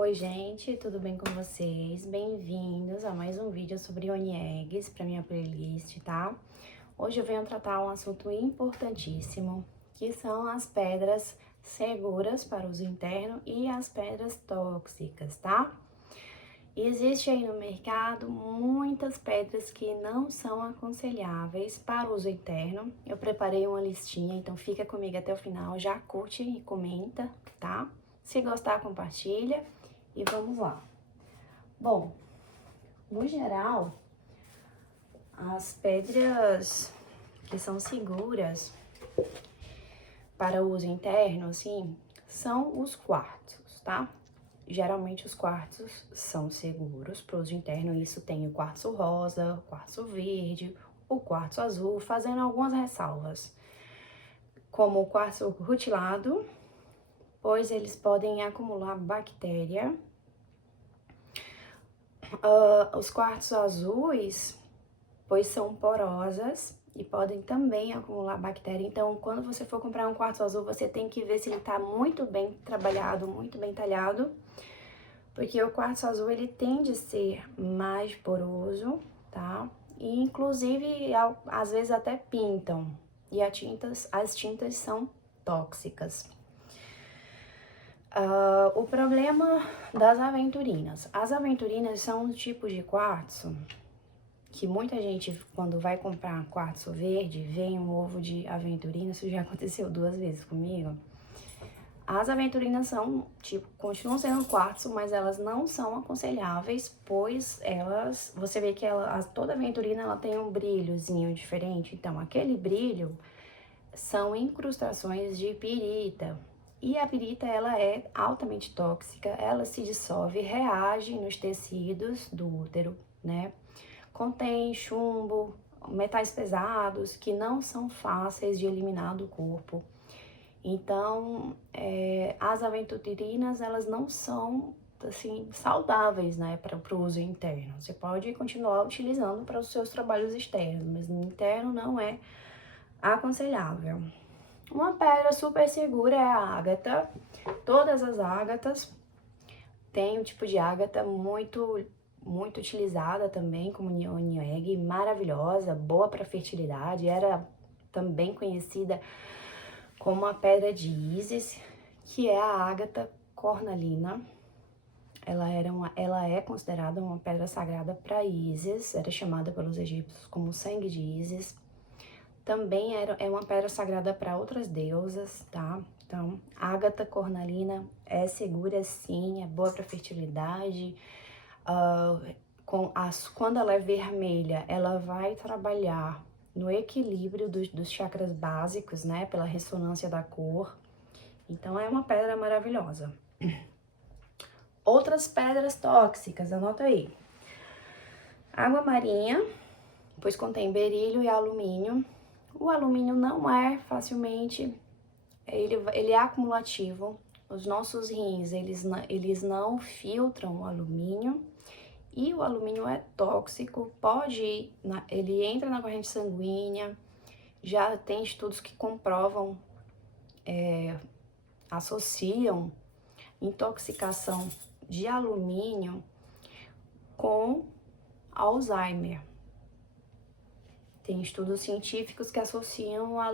Oi gente, tudo bem com vocês? Bem-vindos a mais um vídeo sobre Honey Eggs para minha playlist, tá? Hoje eu venho tratar um assunto importantíssimo, que são as pedras seguras para uso interno e as pedras tóxicas, tá? Existe aí no mercado muitas pedras que não são aconselháveis para uso interno. Eu preparei uma listinha, então fica comigo até o final, já curte e comenta, tá? Se gostar, compartilha. E vamos lá. Bom, no geral, as pedras que são seguras para uso interno, assim, são os quartzos, tá? Geralmente os quartzos são seguros para uso interno. Isso tem o quartzo rosa, o quartzo verde, o quartzo azul, fazendo algumas ressalvas. Como o quartzo rutilado, pois eles podem acumular bactéria. Os quartzos azuis, pois são porosas e podem também acumular bactéria. Então, quando você for comprar um quartzo azul, você tem que ver se ele está muito bem trabalhado, muito bem talhado, porque o quartzo azul ele tende a ser mais poroso, tá? E inclusive às vezes até pintam. E as tintas são tóxicas. O problema das aventurinas. As aventurinas são um tipo de quartzo que muita gente, quando vai comprar quartzo verde, vem um ovo de aventurina. Isso já aconteceu 2 vezes comigo. As aventurinas são, tipo, continuam sendo quartzo, mas elas não são aconselháveis, pois você vê que toda aventurina ela tem um brilhozinho diferente. Então, aquele brilho são incrustações de pirita. E a pirita, ela é altamente tóxica, ela se dissolve, reage nos tecidos do útero, né? Contém chumbo, metais pesados que não são fáceis de eliminar do corpo. Então, as aventurinas, elas não são, assim, saudáveis, né, para o uso interno. Você pode continuar utilizando para os seus trabalhos externos, mas no interno não é aconselhável. Uma pedra super segura é a ágata. Todas as ágatas têm um tipo de ágata muito utilizada também como Honey Egg, maravilhosa, boa para fertilidade. Era também conhecida como a pedra de Ísis, que é a ágata cornalina. Ela é considerada uma pedra sagrada para Ísis, era chamada pelos egípcios como sangue de Ísis. Também é uma pedra sagrada para outras deusas, tá? Então, ágata cornalina é segura sim, é boa para fertilidade. Quando ela é vermelha, ela vai trabalhar no equilíbrio dos chakras básicos, né? Pela ressonância da cor. Então, é uma pedra maravilhosa. Outras pedras tóxicas, anota aí. Água marinha, pois contém berílio e alumínio. O alumínio não é facilmente, ele é acumulativo. Os nossos rins, eles não filtram o alumínio. E o alumínio é tóxico, ele entra na corrente sanguínea. Já tem estudos que comprovam, associam intoxicação de alumínio com Alzheimer. Tem estudos científicos que associam a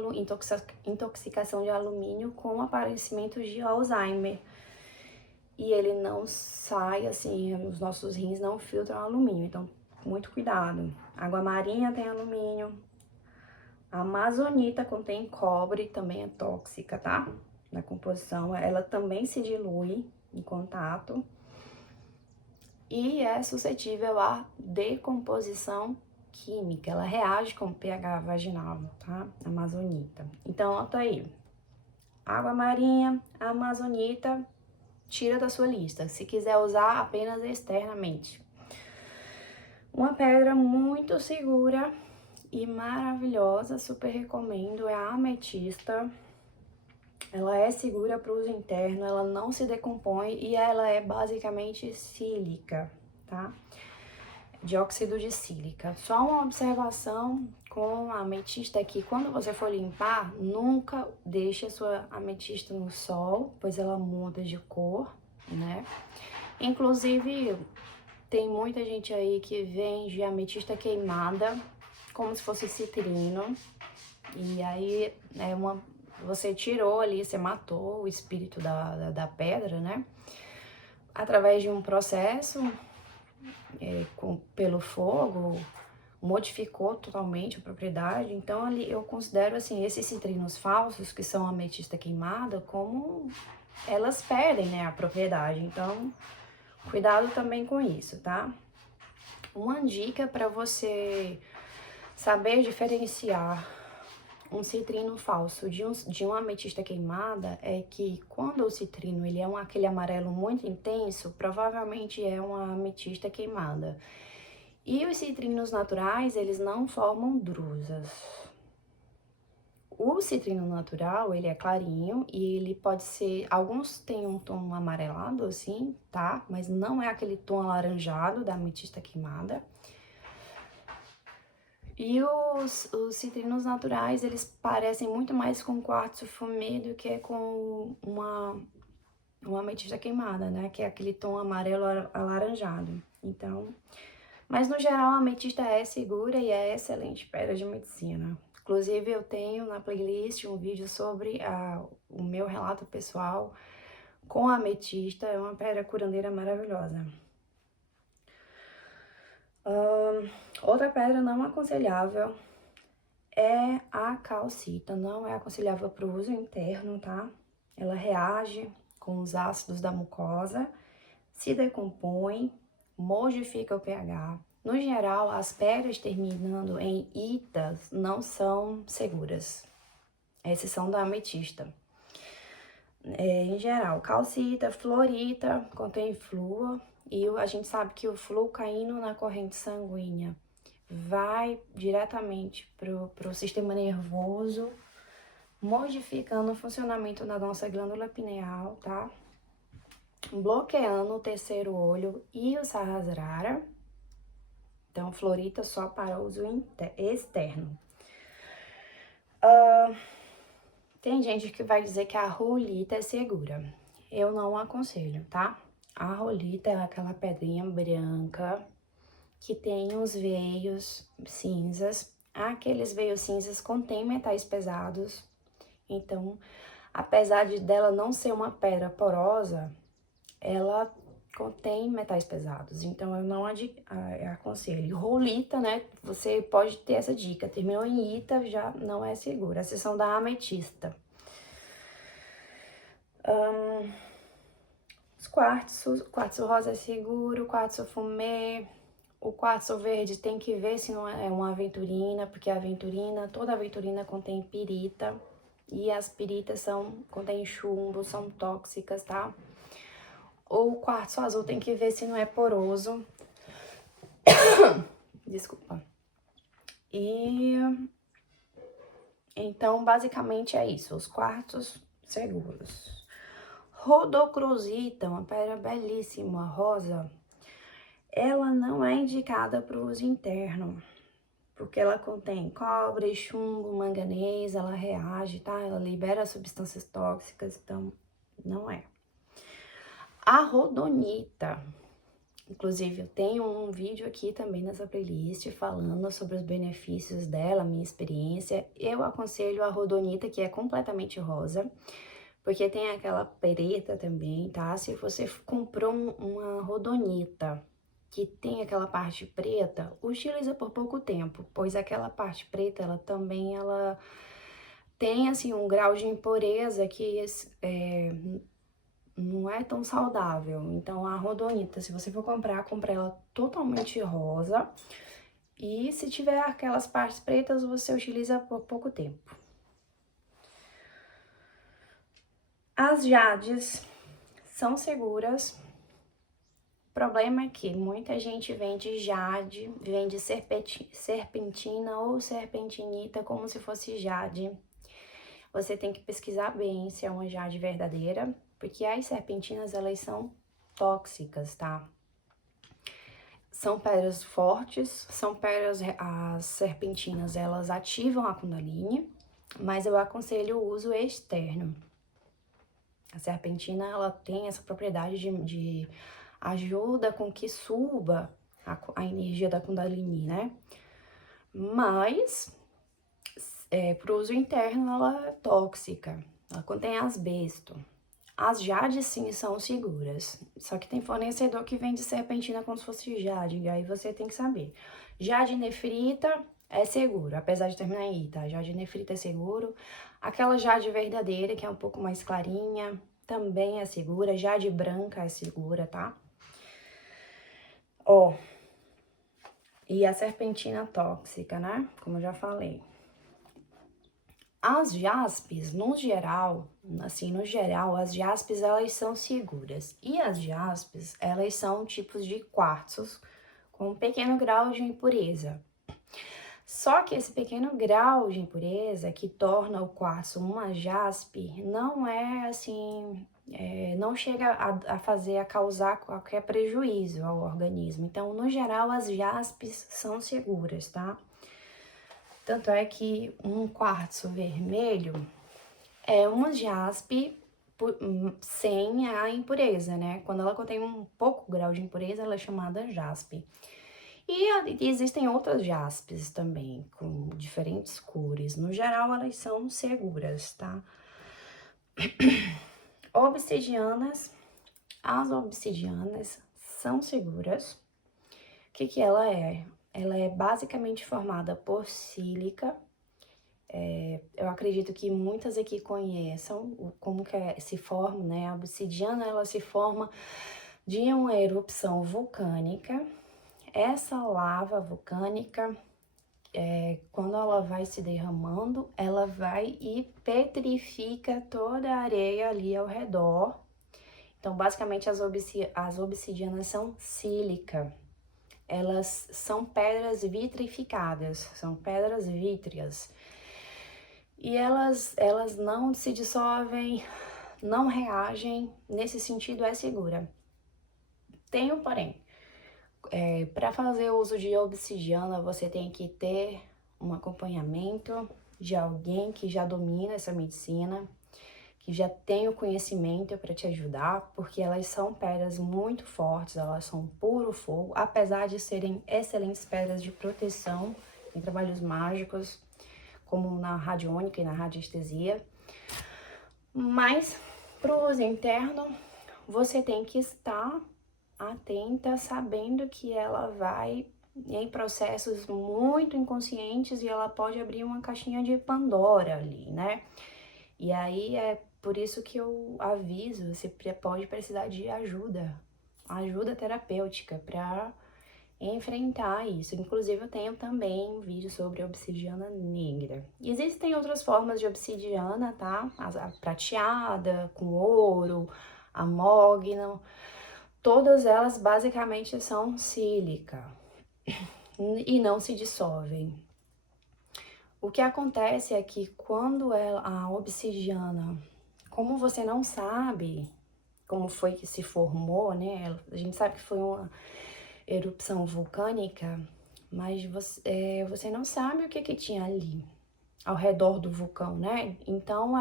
intoxicação de alumínio com aparecimento de Alzheimer. E ele não sai, assim, os nossos rins não filtram alumínio, então muito cuidado. Água marinha tem alumínio. A amazonita contém cobre, também é tóxica, tá? Na composição, ela também se dilui em contato. E é suscetível à decomposição química, ela reage com o pH vaginal, tá? Amazonita. Então, anota aí. Água marinha, amazonita, tira da sua lista. Se quiser usar apenas externamente. Uma pedra muito segura e maravilhosa, super recomendo, é a ametista. Ela é segura para o uso interno, ela não se decompõe e ela é basicamente sílica, tá? Dióxido de sílica. Só uma observação com a ametista é que quando você for limpar, nunca deixe a sua ametista no sol, pois ela muda de cor, né? Inclusive, tem muita gente aí que vende ametista queimada como se fosse citrino. E aí você tirou ali, você matou o espírito da pedra, né? Através de um processo pelo fogo, modificou totalmente a propriedade. Então ali eu considero assim esses citrinos falsos, que são ametista queimada, como elas perdem, né, a propriedade. Então cuidado também com isso, tá? Uma dica para você saber diferenciar um citrino falso de uma ametista queimada é que quando o citrino ele é aquele amarelo muito intenso, provavelmente é uma ametista queimada. E os citrinos naturais, eles não formam drusas. O citrino natural, ele é clarinho e ele pode ser... Alguns têm um tom amarelado, assim, tá? Mas não é aquele tom alaranjado da ametista queimada. E os citrinos naturais, eles parecem muito mais com quartzo fumê do que com uma ametista queimada, né? Que é aquele tom amarelo alaranjado. Então... Mas, no geral, a ametista é segura e é excelente pedra de medicina. Inclusive, eu tenho na playlist um vídeo sobre o meu relato pessoal com a ametista. É uma pedra curandeira maravilhosa. Outra pedra não aconselhável é a calcita. Não é aconselhável para o uso interno, tá? Ela reage com os ácidos da mucosa, se decompõe, modifica o pH. No geral, as pedras terminando em itas não são seguras. Esses são da ametista. Em geral, calcita, fluorita, contém flúor. E a gente sabe que o flúor caindo na corrente sanguínea vai diretamente para o sistema nervoso, modificando o funcionamento da nossa glândula pineal, tá? Bloqueando o terceiro olho e o Sahasrara. Então, fluorita só para uso externo. Tem gente que vai dizer que a rolita é segura. Eu não aconselho, tá? A rolita é aquela pedrinha branca que tem os veios cinzas. Aqueles veios cinzas contêm metais pesados. Então, apesar dela não ser uma pedra porosa, ela contém metais pesados, então eu não aconselho. Rolita, né, você pode ter essa dica, terminou em ita, já não é segura, a seção da ametista. Os quartzos, o quartzo rosa é seguro, o quartzo fumê, o quartzo verde tem que ver se não é uma aventurina, porque toda aventurina contém pirita, e as piritas contém chumbo, são tóxicas, tá? Ou o quartzo azul tem que ver se não é poroso. Desculpa. E então, basicamente é isso, os quartzos seguros. Rodocrosita, uma pedra belíssima, rosa, ela não é indicada para o uso interno, porque ela contém cobre, chumbo, manganês, ela reage, tá? Ela libera substâncias tóxicas, então não é. A rodonita, inclusive eu tenho um vídeo aqui também nessa playlist falando sobre os benefícios dela, minha experiência. Eu aconselho a rodonita, que é completamente rosa, porque tem aquela preta também, tá? Se você comprou uma rodonita que tem aquela parte preta, utiliza por pouco tempo, pois aquela parte preta, ela tem, assim, um grau de impureza que não é tão saudável. Então, a rodonita, se você for comprar, compre ela totalmente rosa. E se tiver aquelas partes pretas, você utiliza por pouco tempo. As jades são seguras. O problema é que muita gente vende jade, vende serpentina ou serpentinita como se fosse jade. Você tem que pesquisar bem se é uma jade verdadeira, porque as serpentinas, elas são tóxicas, tá? São pedras fortes, as serpentinas, elas ativam a Kundalini, mas eu aconselho o uso externo. A serpentina, ela tem essa propriedade de ajuda com que suba a energia da Kundalini, né? Mas, para o uso interno, ela é tóxica, ela contém asbesto. As jades, sim, são seguras, só que tem fornecedor que vende serpentina como se fosse jade, e aí você tem que saber. Jade nefrita é seguro, apesar de terminar em tá? Jade nefrita é seguro. Aquela jade verdadeira, que é um pouco mais clarinha, também é segura. Jade branca é segura, tá? Ó, e a serpentina tóxica, né? Como eu já falei. As jaspes, no geral, as jaspes, elas são seguras. E as jaspes, elas são tipos de quartzos com um pequeno grau de impureza. Só que esse pequeno grau de impureza que torna o quartzo uma jaspe não é assim, não chega a causar qualquer prejuízo ao organismo. Então, no geral, as jaspes são seguras, tá? Tanto é que um quartzo vermelho é uma jaspe sem a impureza, né? Quando ela contém um pouco grau de impureza, ela é chamada jaspe. E existem outras jaspes também, com diferentes cores. No geral, elas são seguras, tá? Obsidianas. As obsidianas são seguras. O que ela é? Ela é basicamente formada por sílica. Eu acredito que muitas aqui conheçam como que se forma, né? A obsidiana, ela se forma de uma erupção vulcânica. Essa lava vulcânica, quando ela vai se derramando, ela vai e petrifica toda a areia ali ao redor. Então, basicamente, as obsidianas são sílica. Elas são pedras vitrificadas, são pedras vítreas. E elas não se dissolvem, não reagem, nesse sentido é segura. Tem um porém. Para fazer uso de obsidiana, você tem que ter um acompanhamento de alguém que já domina essa medicina, que já tem o conhecimento para te ajudar, porque elas são pedras muito fortes, elas são puro fogo, apesar de serem excelentes pedras de proteção em trabalhos mágicos, como na radiônica e na radiestesia. Mas, para o uso interno, você tem que estar atenta, sabendo que ela vai em processos muito inconscientes e ela pode abrir uma caixinha de Pandora ali, né? E aí é por isso que eu aviso, você pode precisar de ajuda terapêutica para enfrentar isso. Inclusive eu tenho também um vídeo sobre obsidiana negra. E existem outras formas de obsidiana, tá? A prateada, com ouro, a mogno. Todas elas basicamente são sílica e não se dissolvem. O que acontece é que quando a obsidiana, como você não sabe como foi que se formou, né? A gente sabe que foi uma erupção vulcânica, mas você não sabe o que tinha ali ao redor do vulcão, né? Então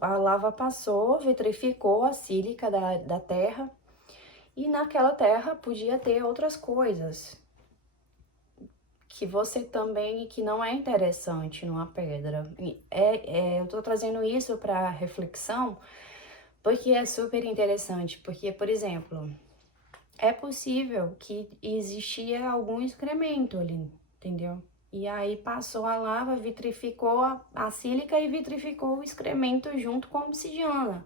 a lava passou, vitrificou a sílica da terra. E naquela terra podia ter outras coisas que você também, que não é interessante numa pedra. Eu tô trazendo isso para reflexão porque é super interessante, porque, por exemplo, é possível que existia algum excremento ali, entendeu? E aí passou a lava, vitrificou a sílica e vitrificou o excremento junto com a obsidiana.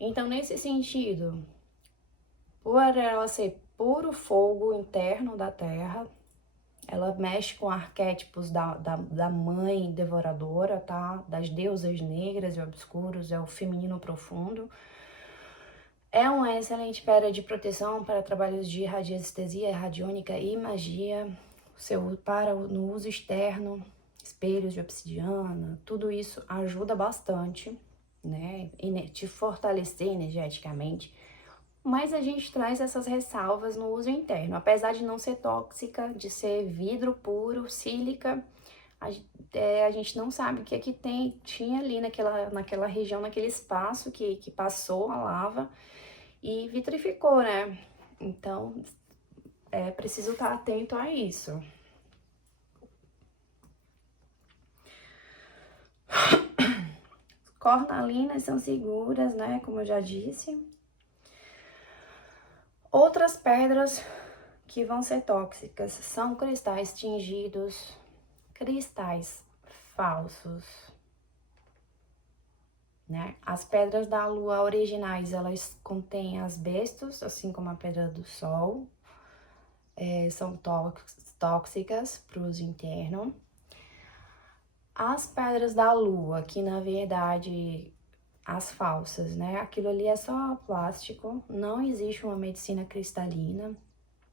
Então, nesse sentido, por ela ser puro fogo interno da terra, ela mexe com arquétipos da mãe devoradora, tá? Das deusas negras e obscuros, é o feminino profundo. É uma excelente pedra de proteção para trabalhos de radiestesia, radiônica e magia. No uso externo, espelhos de obsidiana, tudo isso ajuda bastante, né? Te fortalecer energeticamente. Mas a gente traz essas ressalvas no uso interno. Apesar de não ser tóxica, de ser vidro puro, sílica, a gente não sabe o que é que tinha ali naquela região, naquele espaço que passou a lava e vitrificou, né? Então, é preciso estar atento a isso. Cornalinas são seguras, né? Como eu já disse. Outras pedras que vão ser tóxicas são cristais tingidos, cristais falsos, né? As pedras da lua originais, elas contêm asbestos, assim como a pedra do sol. São tóxicas para o uso interno. As pedras da lua, que na verdade, as falsas, né? Aquilo ali é só plástico, não existe uma medicina cristalina.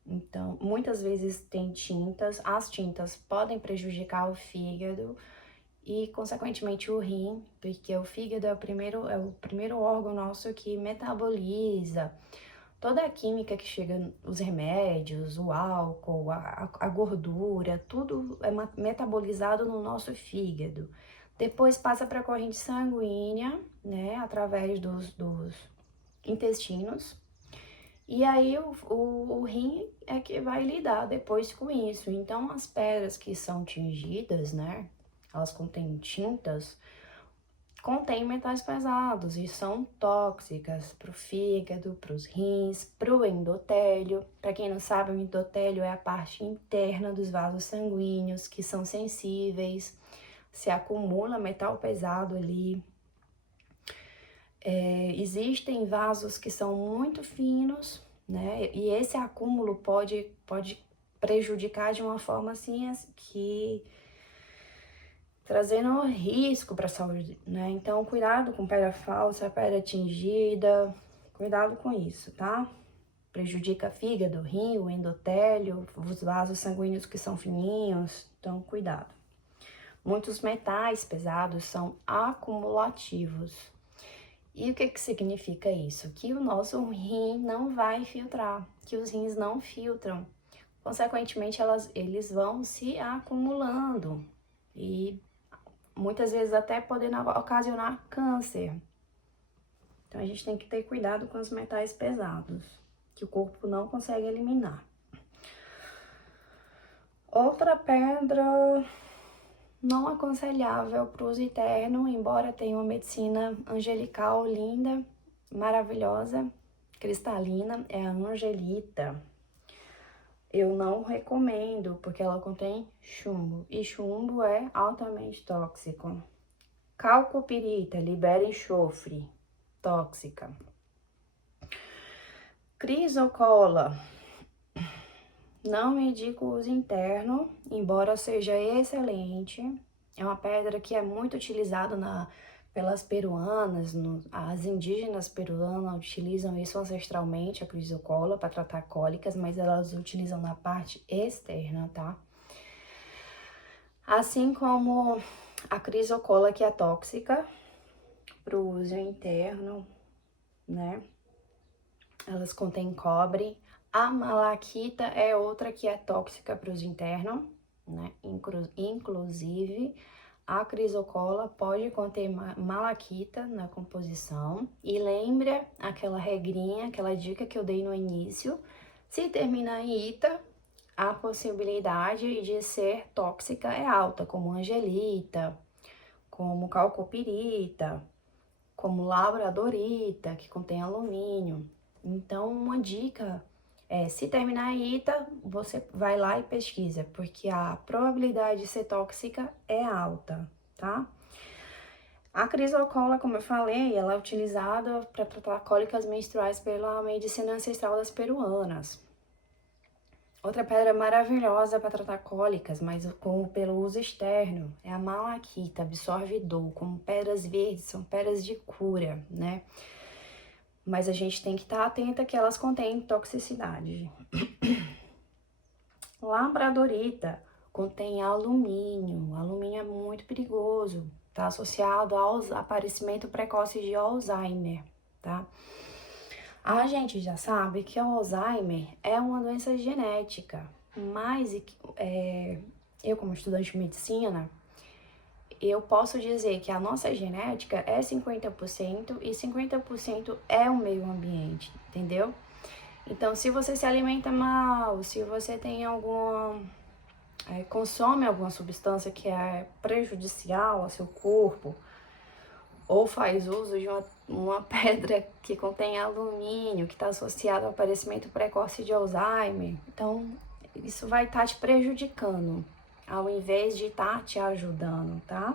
Então, muitas vezes tem tintas, as tintas podem prejudicar o fígado e, consequentemente, o rim, porque o fígado é o primeiro órgão nosso que metaboliza toda a química que chega, os remédios, o álcool, a gordura, tudo é metabolizado no nosso fígado. Depois passa para a corrente sanguínea, né, através dos intestinos. E aí o rim é que vai lidar depois com isso. Então as pedras que são tingidas, né, elas contêm tintas, contém metais pesados e são tóxicas para o fígado, para os rins, para o endotélio. Para quem não sabe, o endotélio é a parte interna dos vasos sanguíneos que são sensíveis, se acumula metal pesado ali. Existem vasos que são muito finos, né? E esse acúmulo pode prejudicar de uma forma assim que trazendo risco para a saúde, né? Então, cuidado com pedra falsa, pedra tingida, cuidado com isso, tá? Prejudica fígado, rim, o endotélio, os vasos sanguíneos que são fininhos, então cuidado. Muitos metais pesados são acumulativos. E o que significa isso? Que o nosso rim não vai filtrar, que os rins não filtram. Consequentemente, eles vão se acumulando e muitas vezes até podendo ocasionar câncer. Então, a gente tem que ter cuidado com os metais pesados, que o corpo não consegue eliminar. Outra pedra não aconselhável para o uso interno, embora tenha uma medicina angelical linda, maravilhosa, cristalina, é a angelita. Eu não recomendo, porque ela contém chumbo, e chumbo é altamente tóxico. Calcopirita, libera enxofre, tóxica. Crisocola, não indico o uso interno, embora seja excelente. É uma pedra que é muito utilizada pelas peruanas, as indígenas peruanas utilizam isso ancestralmente, a crisocola, para tratar cólicas, mas elas utilizam na parte externa, tá? Assim como a crisocola, que é tóxica para o uso interno, né? Elas contêm cobre. A malaquita é outra que é tóxica para o uso interno, né? Inclusive, a crisocola pode conter malaquita na composição. E lembra aquela regrinha, aquela dica que eu dei no início? Se termina em ita, a possibilidade de ser tóxica é alta, como angelita, como calcopirita, como labradorita, que contém alumínio. Então, uma dica é, se terminar em ita, você vai lá e pesquisa, porque a probabilidade de ser tóxica é alta, tá? A crisocola, como eu falei, ela é utilizada para tratar cólicas menstruais pela medicina ancestral das peruanas. Outra pedra maravilhosa para tratar cólicas, mas pelo uso externo, é a malaquita, absorve dor, como pedras verdes, são pedras de cura, né? Mas a gente tem que estar atenta que elas contêm toxicidade. Labradorita contém alumínio. Alumínio é muito perigoso, tá associado ao aparecimento precoce de Alzheimer, tá? A gente já sabe que o Alzheimer é uma doença genética, mas eu, como estudante de medicina, eu posso dizer que a nossa genética é 50% e 50% é o meio ambiente, entendeu? Então, se você se alimenta mal, se você tem consome alguma substância que é prejudicial ao seu corpo, ou faz uso de uma pedra que contém alumínio, que está associada ao aparecimento precoce de Alzheimer, então isso vai estar te prejudicando, ao invés de estar te ajudando, tá?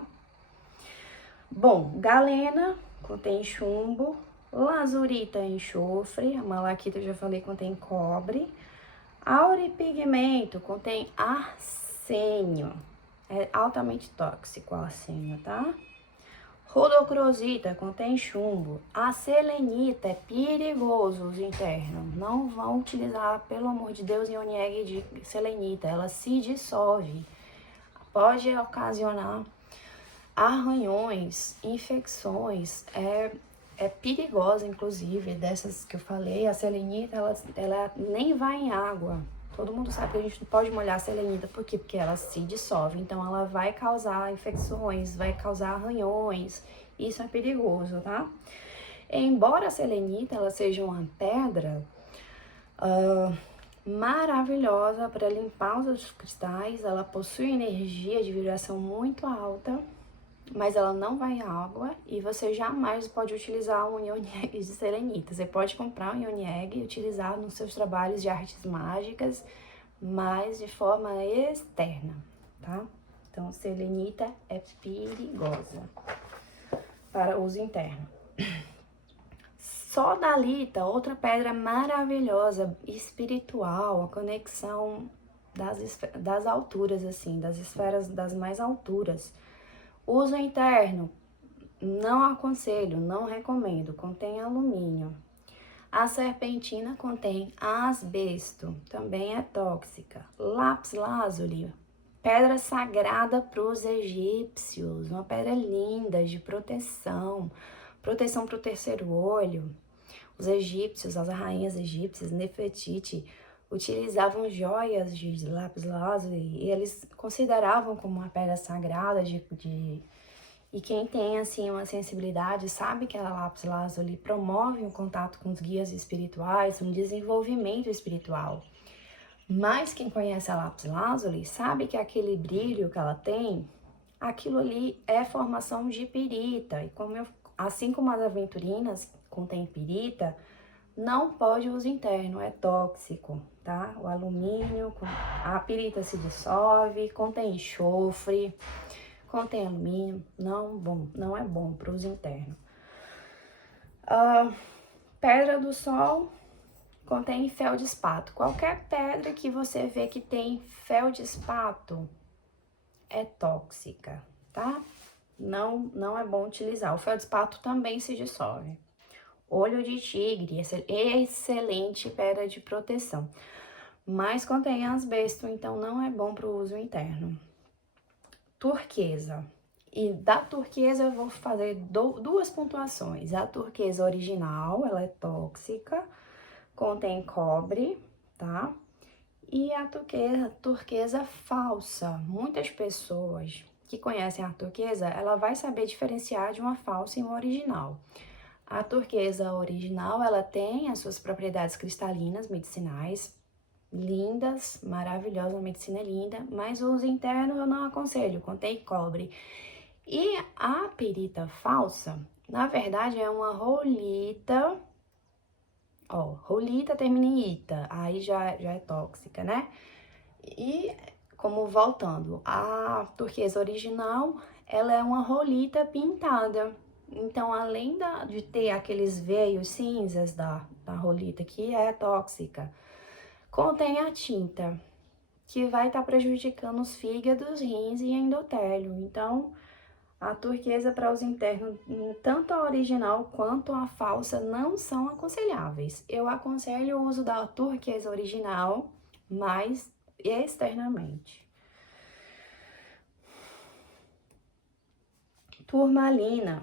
Bom, galena contém chumbo, lazurita enxofre, a malaquita eu já falei contém cobre, auripigmento contém arsênio, é altamente tóxico o arsênio, tá? Rodocrosita contém chumbo, a selenita é perigoso os internos, não vão utilizar, pelo amor de Deus, ionieg de selenita, ela se dissolve, pode ocasionar arranhões, infecções, é perigosa, inclusive, dessas que eu falei. A selenita, ela nem vai em água. Todo mundo sabe que a gente não pode molhar a selenita, por quê? Porque ela se dissolve, então ela vai causar infecções, vai causar arranhões, isso é perigoso, tá? Embora a selenita, ela seja uma pedra maravilhosa para limpar os outros cristais, ela possui energia de vibração muito alta, mas ela não vai em água e você jamais pode utilizar um ionieg de selenita. Você pode comprar um ionieg e utilizar nos seus trabalhos de artes mágicas, mas de forma externa, tá? Então, selenita é perigosa para uso interno. Sodalita, outra pedra maravilhosa, espiritual, a conexão das alturas, assim, das esferas das mais alturas. Uso interno, não aconselho, não recomendo, contém alumínio. A serpentina contém asbesto, também é tóxica. Lápis lazuli, pedra sagrada para os egípcios, uma pedra linda de proteção, proteção para o terceiro olho. Os egípcios, as rainhas egípcias, Nefertiti, utilizavam joias de lápis lazuli e eles consideravam como uma pedra sagrada e quem tem assim uma sensibilidade sabe que a lápis lazuli promove um contato com os guias espirituais, um desenvolvimento espiritual. Mas quem conhece a lápis lazuli sabe que aquele brilho que ela tem, aquilo ali é formação de pirita. E assim como as aventurinas contém pirita, não pode uso interno, é tóxico, tá? O alumínio, a pirita se dissolve, contém enxofre, contém alumínio, não é bom para uso interno. Pedra do sol contém feldespato. Qualquer pedra que você vê que tem feldespato é tóxica, tá? Não é bom utilizar. O feldespato também se dissolve. Olho de tigre, excelente pedra de proteção, mas contém asbesto, então não é bom para o uso interno. Turquesa. E da turquesa eu vou fazer duas pontuações. A turquesa original, ela é tóxica, contém cobre, tá? E a turquesa falsa. Muitas pessoas que conhecem a turquesa, ela vai saber diferenciar de uma falsa e uma original. A turquesa original, ela tem as suas propriedades cristalinas, medicinais, lindas, maravilhosa, a medicina é linda, mas o uso interno eu não aconselho, contém cobre. E a pirita falsa, na verdade, é uma rolita, rolita termina em ita, aí já é tóxica, né? E, como voltando, a turquesa original, ela é uma rolita pintada. Então, além de ter aqueles veios cinzas da rolita, que é tóxica, contém a tinta, que vai estar prejudicando os fígados, rins e endotélio. Então, a turquesa para uso interno, tanto a original quanto a falsa, não são aconselháveis. Eu aconselho o uso da turquesa original, mas externamente. Turmalina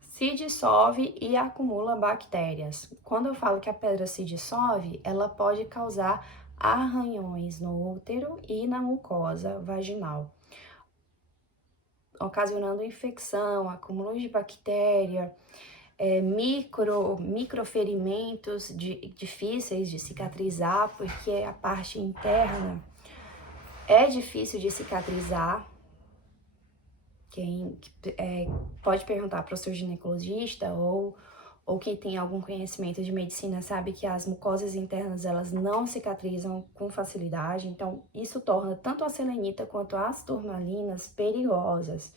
se dissolve e acumula bactérias. Quando eu falo que a pedra se dissolve, ela pode causar arranhões no útero e na mucosa vaginal, ocasionando infecção, acúmulo de bactéria. microferimentos difíceis de cicatrizar, porque a parte interna é difícil de cicatrizar. Quem pode perguntar para o seu ginecologista ou quem tem algum conhecimento de medicina sabe que as mucosas internas, elas não cicatrizam com facilidade. Então, isso torna tanto a selenita quanto as turmalinas perigosas,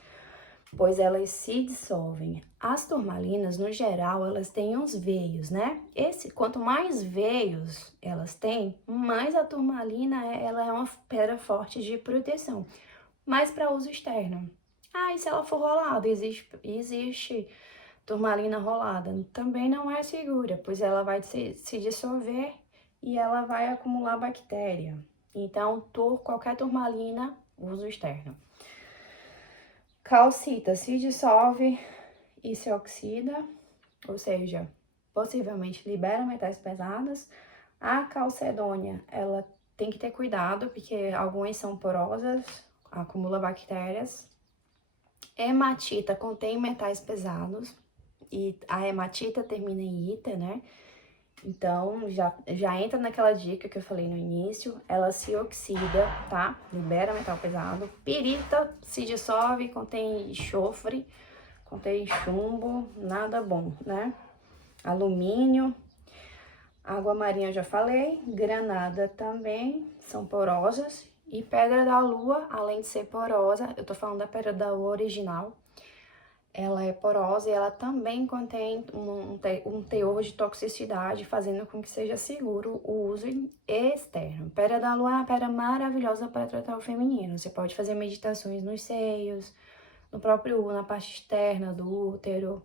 pois elas se dissolvem. As turmalinas, no geral, elas têm uns veios, né? Quanto mais veios elas têm, mais a turmalina ela é uma pedra forte de proteção, mas para uso externo. Ah, e se ela for rolada? Existe turmalina rolada. Também não é segura, pois ela vai se dissolver e ela vai acumular bactéria. Então, qualquer turmalina, uso externo. Calcita se dissolve e se oxida, ou seja, possivelmente libera metais pesados. A calcedônia, ela tem que ter cuidado, porque algumas são porosas, acumula bactérias. Hematita contém metais pesados, e a hematita termina em ita, né? Então, já entra naquela dica que eu falei no início, ela se oxida, tá? Libera metal pesado. Pirita se dissolve, contém enxofre, contém chumbo, nada bom, né? Alumínio, água marinha eu já falei, granada também, são porosas. E pedra da lua, além de ser porosa, eu tô falando da pedra da lua original, ela é porosa e ela também contém um teor de toxicidade, fazendo com que seja seguro o uso externo. Pedra da lua é uma pedra maravilhosa para tratar o feminino. Você pode fazer meditações nos seios, no próprio na parte externa do útero.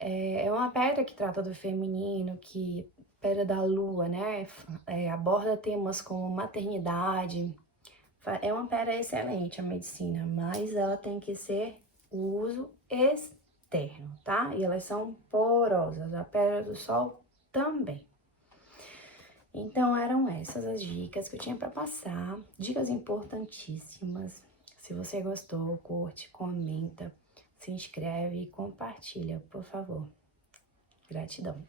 É uma pedra que trata do feminino, que pedra da lua, né? Aborda temas como maternidade. É uma pedra excelente a medicina, mas ela tem que ser o uso externo, tá? E elas são porosas, a pedra do sol também. Então, eram essas as dicas que eu tinha para passar. Dicas importantíssimas. Se você gostou, curte, comenta, se inscreve e compartilha, por favor. Gratidão.